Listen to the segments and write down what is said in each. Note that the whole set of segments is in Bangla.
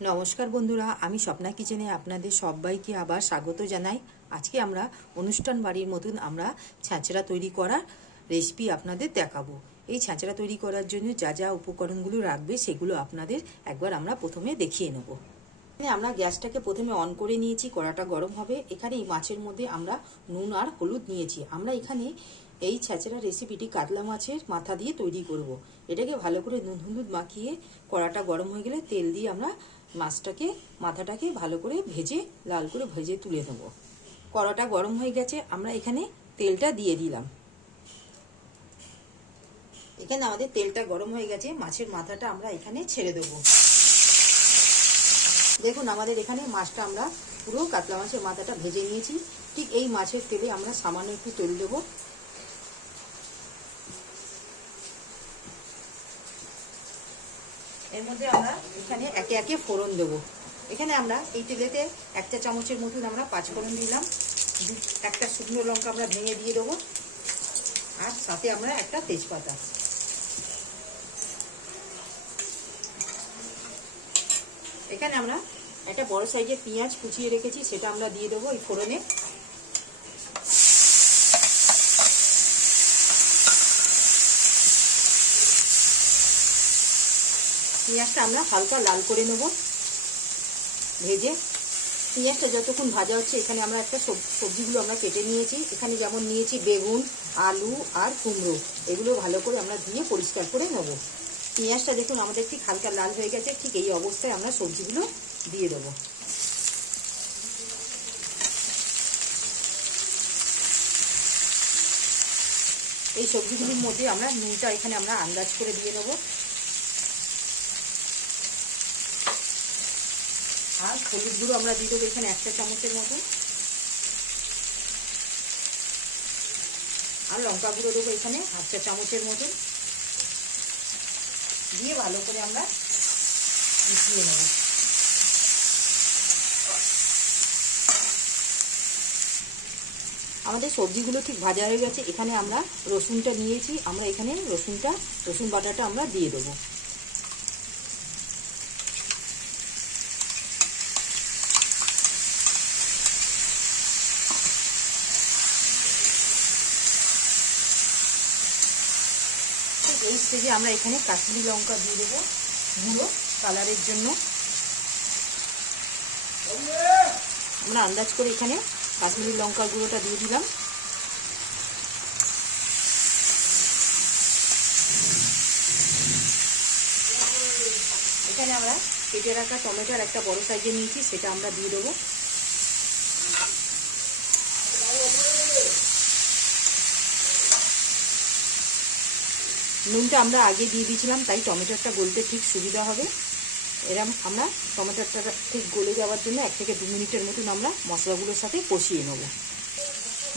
নমস্কার বন্ধুরা, আমি স্বপ্না কিচেনে আপনাদের সবাইকে আবার স্বাগত জানাই। আজকে আমরা অনুষ্ঠান বাড়ির মতন আমরা ছ্যাঁচড়া তৈরি করার রেসিপি আপনাদের দেখাবো। এই ছ্যাঁচড়া তৈরি করার জন্য যা যা উপকরণগুলো রাখবে সেগুলো আপনাদের একবার আমরা প্রথমে দেখিয়ে নেব। এখানে আমরা গ্যাসটাকে প্রথমে অন করে নিয়েছি, কড়াটা গরম হবে। এখানে এই মাছের মধ্যে আমরা নুন আর হলুদ নিয়েছি। আমরা এখানে এই ছ্যাঁচড়া রেসিপিটি কাতলা মাছের মাথা দিয়ে তৈরি করব। এটাকে ভালো করে নুন হলুদ মাখিয়ে কড়াটা গরম হয়ে গেলে তেল দিয়ে আমরা মাথাটাকে ভালো করে ভেজে লাল করে ভেজে তুলে নেব। কড়াটা গরম হয়ে গেছে, আমরা এখানে তেলটা দিয়ে দিলাম। এখানে আমাদের তেলটা গরম হয়ে গেছে, মাছের মাথাটা আমরা এখানে ছেড়ে দেব। দেখুন আমাদের এখানে মাছটা আমরা পুরো কাতলা মাছের মাথাটা ভেজে নিয়েছি। ঠিক এই মাছের তেলে আমরা সামান্য একটু তেল দেবো। এর মধ্যে আমরা এখানে একে একে ফোড়ন দেবো। এখানে আমরা এই তেলেতে 1 চা চামচের মতন আমরা 5 ফোড়ন দিলাম। একটা শুকনো লঙ্কা আমরা ভেঙে দিয়ে দেবো, আর সাথে আমরা একটা তেজপাতা। এখানে আমরা একটা বড় সাইজের পেঁয়াজ কুচিয়ে রেখেছি, সেটা আমরা দিয়ে দেবো এই ফোড়নে। পেঁয়াজটা আমরা হালকা লাল করে নেব ভেজে। পেঁয়াজটা যতক্ষণ ভাজা হচ্ছে, এখানে আমরা একটা সবজিগুলো আমরা কেটে নিয়েছি। এখানে যেমন নিয়েছি বেগুন, আলু আর কুমড়ো, এগুলো ভালো করে আমরা ধুয়ে পরিষ্কার করে নেব। পেঁয়াজটা দেখুন আমাদের ঠিক হালকা লাল হয়ে গেছে। ঠিক এই অবস্থায় আমরা সবজিগুলো দিয়ে দেবো। এই সবজিগুলির মধ্যে আমরা নুনটা এখানে আমরা আন্দাজ করে দিয়ে নেব, আর হলুদ গুঁড়ো আমরা দিয়ে দেবো এখানে 1 চা চামচের মতন, আর লঙ্কা গুঁড়ো দেবো এখানে 1/2 চা চামচের মতন। দিয়ে ভালো করে আমরা মিশিয়ে নেব। আমাদের সবজিগুলো ঠিক ভাজা হয়ে গেছে। এখানে আমরা রসুনটা নিয়েছি, আমরা এখানে রসুন বাটাটা আমরা দিয়ে দেবো। এই স্টেজে আমরা এখানে কাশ্মীরি লঙ্কা দিয়ে দেবো গুঁড়ো কালারের জন্য। আমরা আন্দাজ করে এখানে কাশ্মীরি লঙ্কা গুঁড়োটা দিয়ে দিলাম। এখানে আমরা কেটে রাখা টমেটোর একটা বড় সাইজে নিয়েছি, সেটা আমরা দিয়ে দেবো। নুনটা আমরা আগে দিয়ে দিয়েছিলাম, তাই টমেটোটা গলতে ঠিক সুবিধা হবে। এরকম আমরা টমেটোটা ঠিক গলে যাওয়ার জন্য 1 থেকে 2 মিনিটের মতন আমরা মশলাগুলোর সাথে কষিয়ে নেব।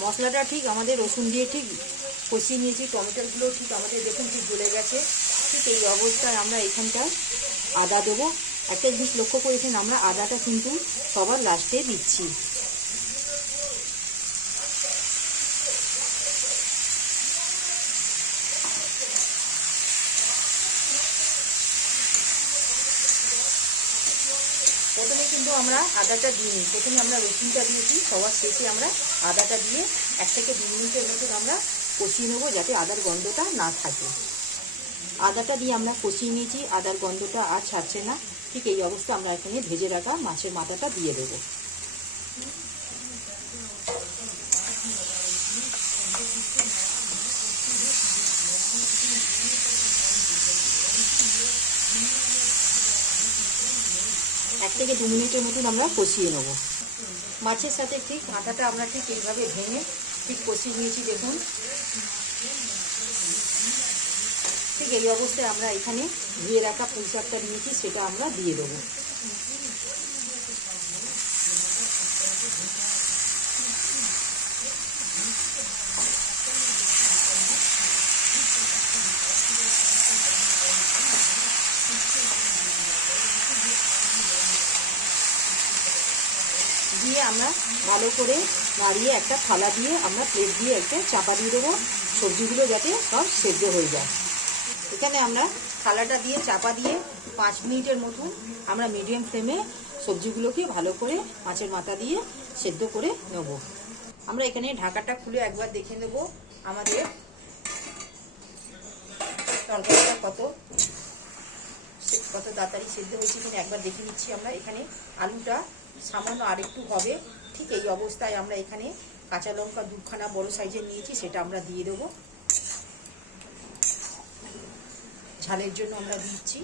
মশলাটা ঠিক আমাদের রসুন দিয়ে ঠিক কষিয়ে নিয়েছি, টমেটোগুলো ঠিক আমাদের দেখুন ঠিক গলে গেছে। ঠিক এই অবস্থায় আমরা এখানটায় আদা দেবো। একটা জিনিস লক্ষ্য করেছেন, আমরা আদাটা কিন্তু সবার লাস্টে দিচ্ছি। প্রথমে কিন্তু আমরা আদাটা দিইনি, প্রথমে আমরা রসুনটা দিয়েছি, সবার শেষে আমরা আদাটা দিয়ে 1 থেকে 2 মিনিটের মতন আমরা কষিয়ে নেবো, যাতে আদার গন্ধটা না থাকে। আদাটা দিয়ে আমরা কষিয়ে নিয়েছি, আদার গন্ধটা আর ছাড়ছে না। ঠিক এই অবস্থা আমরা এখানে ভেজে রাখা মাছের মাথাটা দিয়ে দেবো। এক থেকে 2 মিনিটের মতন আমরা কষিয়ে নেব। মাছের সাথে ঠিক মাথাটা আমরা ঠিক এইভাবে ভেঙে ঠিক কষিয়ে নিয়েছি দেখুন। ঠিক এই অবস্থায় আমরা এখানে ধুয়ে রাখা পুঁই শাকটা নিয়েছি, সেটা আমরা দিয়ে দেবো। দিয়ে আমরা ভালো করে নাড়িয়ে একটা থালা দিয়ে আমরা প্লেট দিয়ে একটা চাপা দিয়ে দেবো, সবজিগুলো যাতে সব সেদ্ধ হয়ে যায়। এখানে আমরা থালাটা দিয়ে চাপা দিয়ে 5 মিনিটের মতন আমরা মিডিয়াম ফ্লেমে সবজিগুলোকে ভালো করে মাছের মাথা দিয়ে সেদ্ধ করে নেব। আমরা এখানে ঢাকাটা খুলে একবার দেখে নেব আমাদের তরকারিটা কত তাড়াতাড়ি সেদ্ধ হয়েছে কিনা একবার দেখে নিচ্ছি। আমরা এখানে আলুটা সামান্য আরেকটু হবে, ঠিক এই অবস্থায় আমরা এখানে কাঁচা লঙ্কা 2খানা বড় সাইজের নিয়েছি, সেটা আমরা দিয়ে দেবো। ঝালের জন্য আমরা দিচ্ছি।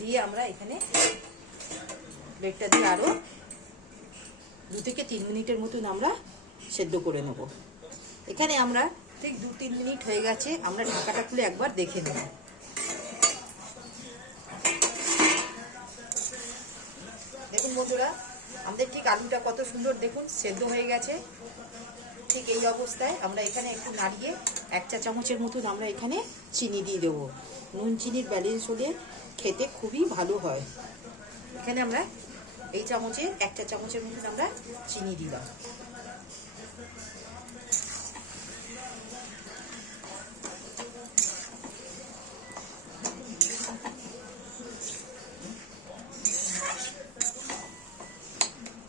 দিয়ে আমরা এখানে ব্রেডটা দিয়ে আরও 2 থেকে 3 মিনিটের মতন আমরা সেদ্ধ করে নেব। এখানে আমরা ঠিক 2-3 মিনিট হয়ে গেছে, আমরা ঢাকাটা খুলে একবার দেখে নেব। দেখুন বন্ধুরা, আমাদের ঠিক আলুটা কত সুন্দর দেখুন সেদ্ধ হয়ে গেছে। ঠিক এই অবস্থায় আমরা এখানে একটু নাড়িয়ে 1 চা চামচের মতন আমরা এখানে চিনি দিয়ে দেবো। নুন চিনির ব্যালেন্স হলে খেতে খুবই ভালো হয়। এখানে আমরা এই চামচে 1 চা চামচের মতন আমরা চিনি দিলাম।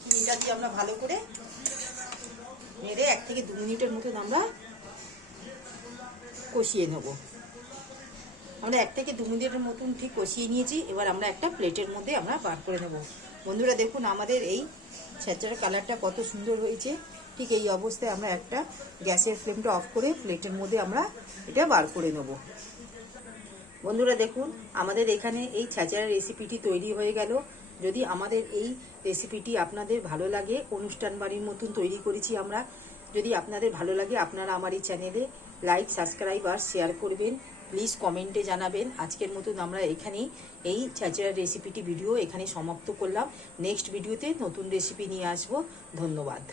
চিনিটা দিয়ে আমরা ভালো করে নেড়ে 1 থেকে 2 মিনিটের মতন আমরা কষিয়ে নেব। আমরা 1 থেকে 2 মিনিটের মতন ঠিক কষিয়ে নিয়েছি। এবার আমরা একটা প্লেটের মধ্যে আমরা বার করে নেব। বন্ধুরা দেখুন আমাদের এই ছ্যাঁচড়ার কালারটা কত সুন্দর হয়েছে। ঠিক এই অবস্থায় আমরা একটা গ্যাসের ফ্লেমটা অফ করে প্লেটের মধ্যে আমরা এটা বার করে নেব। বন্ধুরা দেখুন আমাদের এখানে এই ছ্যাঁচড়ার রেসিপিটি তৈরি হয়ে গেল। যদি আমাদের এই রেসিপিটি আপনাদের ভালো লাগে, অনুষ্ঠান বাড়ির মতন তৈরি করেছি আমরা, যদি আপনাদের ভালো লাগে আপনারা আমার এই চ্যানেলে লাইক, সাবস্ক্রাইব আর শেয়ার করবেন। প্লিজ কমেন্টে জানাবেন। আজকের মতন আমরা এখানেই এই ছ্যাঁচড়ার রেসিপিটি ভিডিও এখানে সমাপ্ত করলাম। নেক্সট ভিডিওতে নতুন রেসিপি নিয়ে আসবো। ধন্যবাদ।